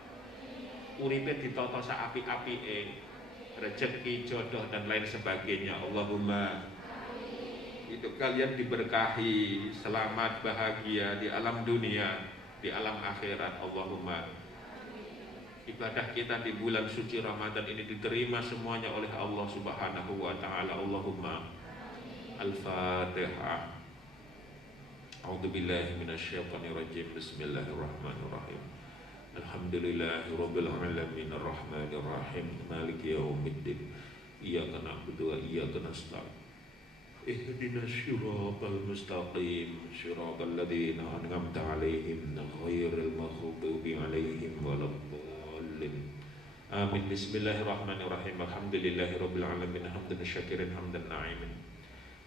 Uripe ditata saapi-apike, rezeki, jodoh dan lain sebagainya. Allahumma. Hidup kalian diberkahi, selamat, bahagia di alam dunia, di alam akhirat. Allahumma. Ibadah kita di bulan suci Ramadan ini diterima semuanya oleh Allah Subhanahu wa taala. Allahumma. Al-Fatihah. A'udzubillahi minasyaitonirrajim. Bismillahirrahmanirrahim. Alhamdulillahirabbil alamin arrahmanir rahim maliki yaumiddin. Iyyaka na'budu wa iyyaka nasta'in. Ihdinas siratal mustaqim, siratal ladzina an'amta 'alaihim ghairil maghdubi 'alaihim waladdallin. Amin. Bismillahirrahmanirrahim. Alhamdulillahirabbil alamin hamdan syakirin hamdan na'imin.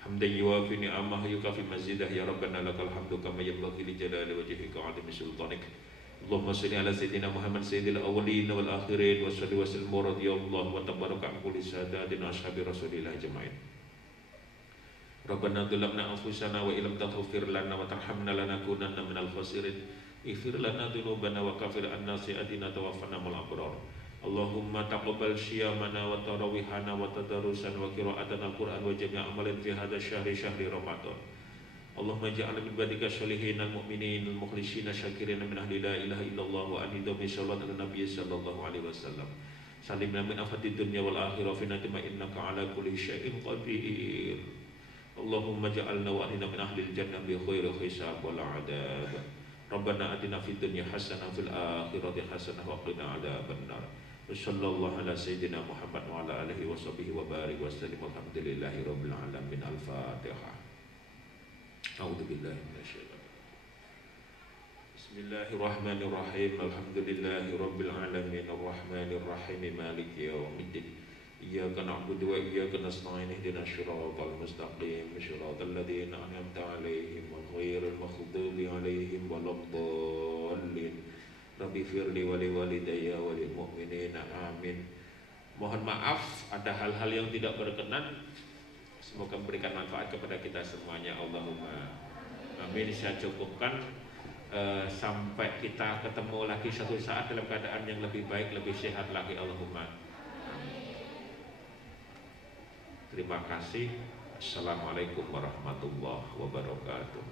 Hamdan yuwafi ni'amahu yukafi mazidah. Ya Rabbana lakal hamdu kama yanbaghi li jalali wajhika 'azimi sultanik. Allahumma shalli ala sayyidina Muhammad sayyidil awwalin wal akhirin wa salli wa sallim radhiyallahu wa tabaraka an kulli sadatin ashabi Rasulillah ajma'in. Rabbana dzlamna anfusana wa illam taghfir lana wa tarhamna lanakunanna minal khasirin. Ighfir lana dzunubana wa kafir anna sayyi'atina tawaffana mal abrar. Allahumma taqabbal syiyamana wa tarawihana wa tadarusan wa qira'atana al-Qur'an wa jami' amalin fi hadha syahri Ramadan. Allahumma ij'alna min ibadika sholihin al-mu'minin al-mukhlishin syakirin min ahli la ilaha illallah wa anidami sallallahu ala nabiy sallallahu alaihi wasallam. Salimna min afati dunya wal akhirah fi natima innaka ala kulli syai'in qadir. Allahumma ja'alna wa ahlina min ahlil jannah bi khairi hisab wal adab. Rabbana atina fid dunya hasanah fil akhirati hasanah wa qina adzabannar. Wassallallahu ala sayyidina Muhammad wa ala alihi washabbihi wa barik wa sallim. Alhamdulillahi rabbil alamin. Al-Fatihah. A'udzu billahi minasyaitonir rajim. Bismillahirrahmanirrahim. Alhamdulillahi rabbil alamin arrahmanir rahim maliki yaumiddin. Iyyaka na'budu wa iyyaka nasta'in ihdinas siratal mustaqim siratal ladzina an'amta 'alaihim ghairil maghdubi 'alaihim waladdallin. Rabbi firli wa liwalidayya wa lil mu'minina amin. Mohon maaf ada hal-hal yang tidak berkenan. Semoga memberikan manfaat kepada kita semuanya. Allahumma amin. Saya cukupkan sampai kita ketemu lagi satu saat dalam keadaan yang lebih baik, lebih sehat lagi. Allahumma amin. Terima kasih. Assalamualaikum warahmatullahi wabarakatuh.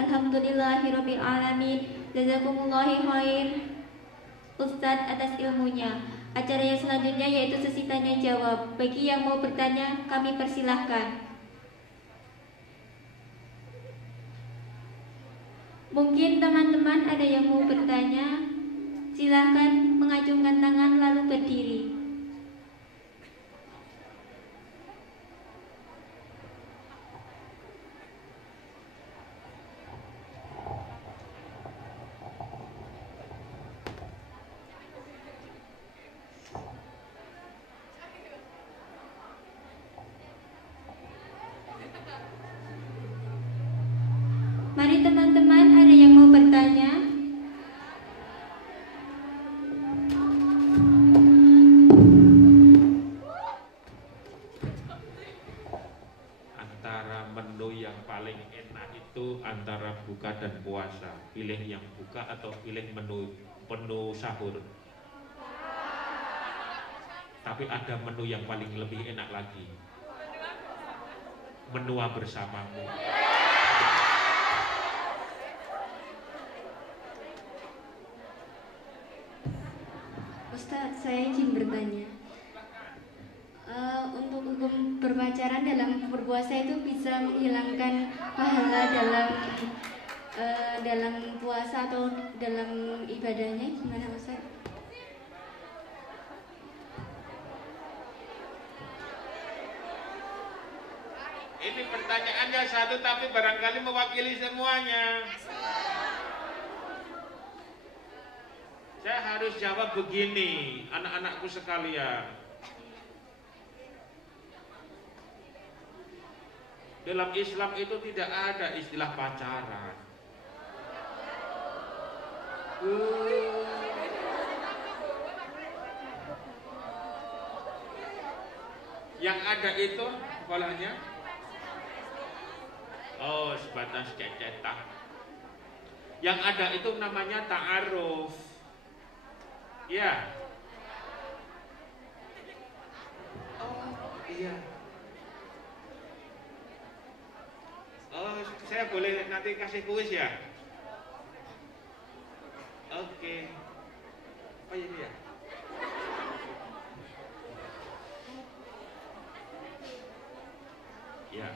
Alhamdulillahirabbil alamin. Jazakumullahu khair Ustadz atas ilmunya. Acara yang selanjutnya yaitu sesi tanya jawab. Bagi yang mau bertanya, kami persilahkan. Mungkin teman-teman ada yang mau bertanya, silahkan mengacungkan tangan lalu berdiri. Mari teman-teman, ada yang mau bertanya? Antara menu yang paling enak itu antara buka dan puasa. Pilih yang buka atau pilih menu sahur. Tapi ada menu yang paling lebih enak lagi. Menua bersamamu. Ustadz, saya izin bertanya. Untuk hukum berpacaran dalam berpuasa itu bisa menghilangkan pahala dalam puasa atau dalam ibadahnya, gimana Ustadz? Ini pertanyaannya satu tapi barangkali mewakili semuanya. Saya harus jawab begini, anak-anakku sekalian. Dalam Islam itu tidak ada istilah pacaran. Yang ada itu kepalanya, oh sebatas cecetan. Yang ada itu namanya ta'aruf. Ya. Oh iya. Oh saya boleh nanti kasih kuis ya. Oke. Oh ini ya. Ya.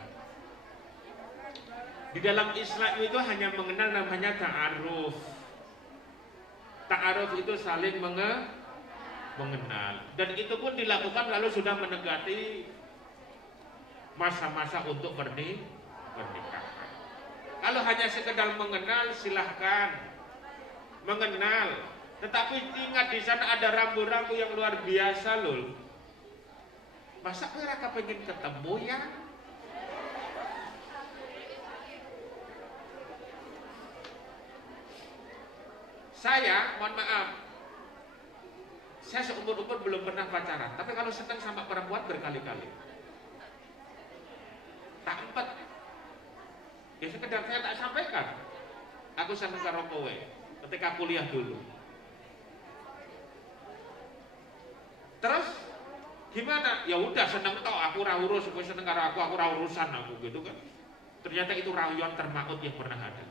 Di dalam Islam itu hanya mengenal namanya ta'aruf. Ta'aruf itu saling mengenal. Dan itu pun dilakukan kalau sudah mendekati masa-masa untuk pernikahan. Kalau hanya sekedar mengenal, silahkan mengenal. Tetapi ingat di sana ada rambu-rambu yang luar biasa loh. Masa mereka pengen ketemu ya? Saya, mohon maaf, saya seumur-umur belum pernah pacaran. Tapi kalau senang sama perempuan berkali-kali. Tak empat. Ya sekedar saya tak sampaikan. Aku senang karo kowe ketika kuliah dulu. Terus gimana? Ya udah seneng toh, aku ora urus, kowe seneng karo aku ora urusan aku gitu kan. Ternyata itu rayon termaut yang pernah ada.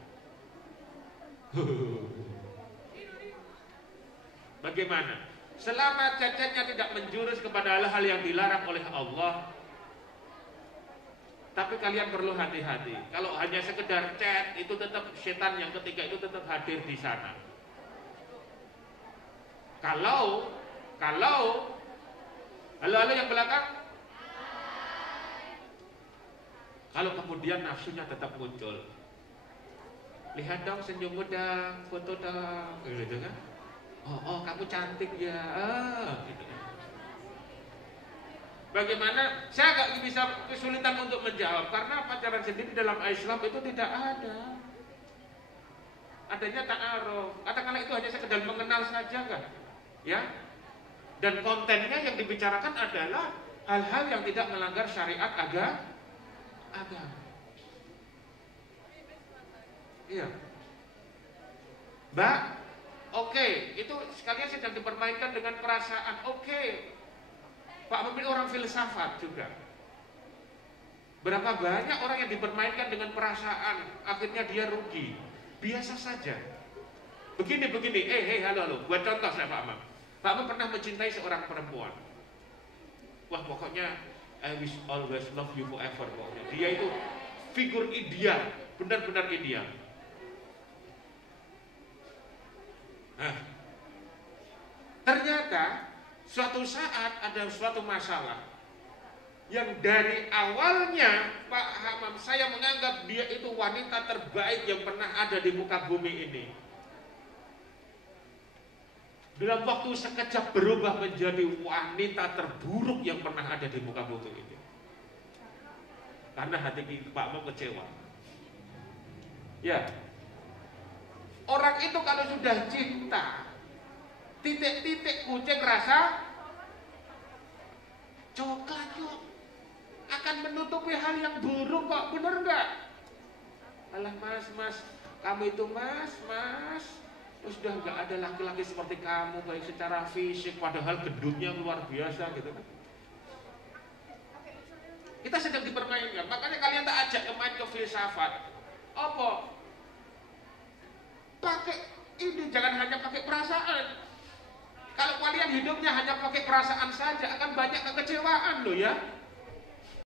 Bagaimana? Selama chatnya tidak menjurus kepada hal-hal yang dilarang oleh Allah. Tapi kalian perlu hati-hati. Kalau hanya sekedar chat, itu tetap setan yang ketiga itu tetap hadir di sana. Kalau halo yang belakang, kalau kemudian nafsunya tetap muncul, lihat dong senyummu dong, foto dong, gitu kan? Oh kamu cantik ya, gitu. Bagaimana? Saya agak bisa kesulitan untuk menjawab karena pacaran sendiri dalam Islam itu tidak ada. Adanya ta'aruf. Katakanlah itu hanya sekedar mengenal saja kan? Ya. Dan kontennya yang dibicarakan adalah hal-hal yang tidak melanggar syariat agama. Iya. Mbak, oke, itu sekalian sedang dipermainkan dengan perasaan. Oke. Pak Pemimpin orang filsafat juga. Berapa banyak orang yang dipermainkan dengan perasaan, akhirnya dia rugi. Biasa saja. Begini, halo, buat contoh saya Pak Amam. Pak Amam pernah mencintai seorang perempuan. Wah pokoknya I wish always love you forever. Pokoknya. Dia itu figur ideal, benar-benar ideal. Nah, ternyata suatu saat ada suatu masalah yang dari awalnya Pak Hamam saya menganggap dia itu wanita terbaik yang pernah ada di muka bumi ini. Dalam waktu sekejap berubah menjadi wanita terburuk yang pernah ada di muka bumi ini. Karena hati Pak Hamam kecewa. Ya, orang itu kalau sudah cinta, titik-titik kucing rasa coklat kok akan menutupi hal yang buruk kok, bener nggak? Alah mas, kamu itu mas, sudah nggak ada laki-laki seperti kamu baik secara fisik, padahal gedungnya luar biasa gitu kan? Kita sedang dipermainkan, makanya kalian tak ajak main ke filsafat. Apa? Pakai ini, jangan hanya pakai perasaan. Kalau kalian hidupnya hanya pakai perasaan saja akan banyak kekecewaan loh ya.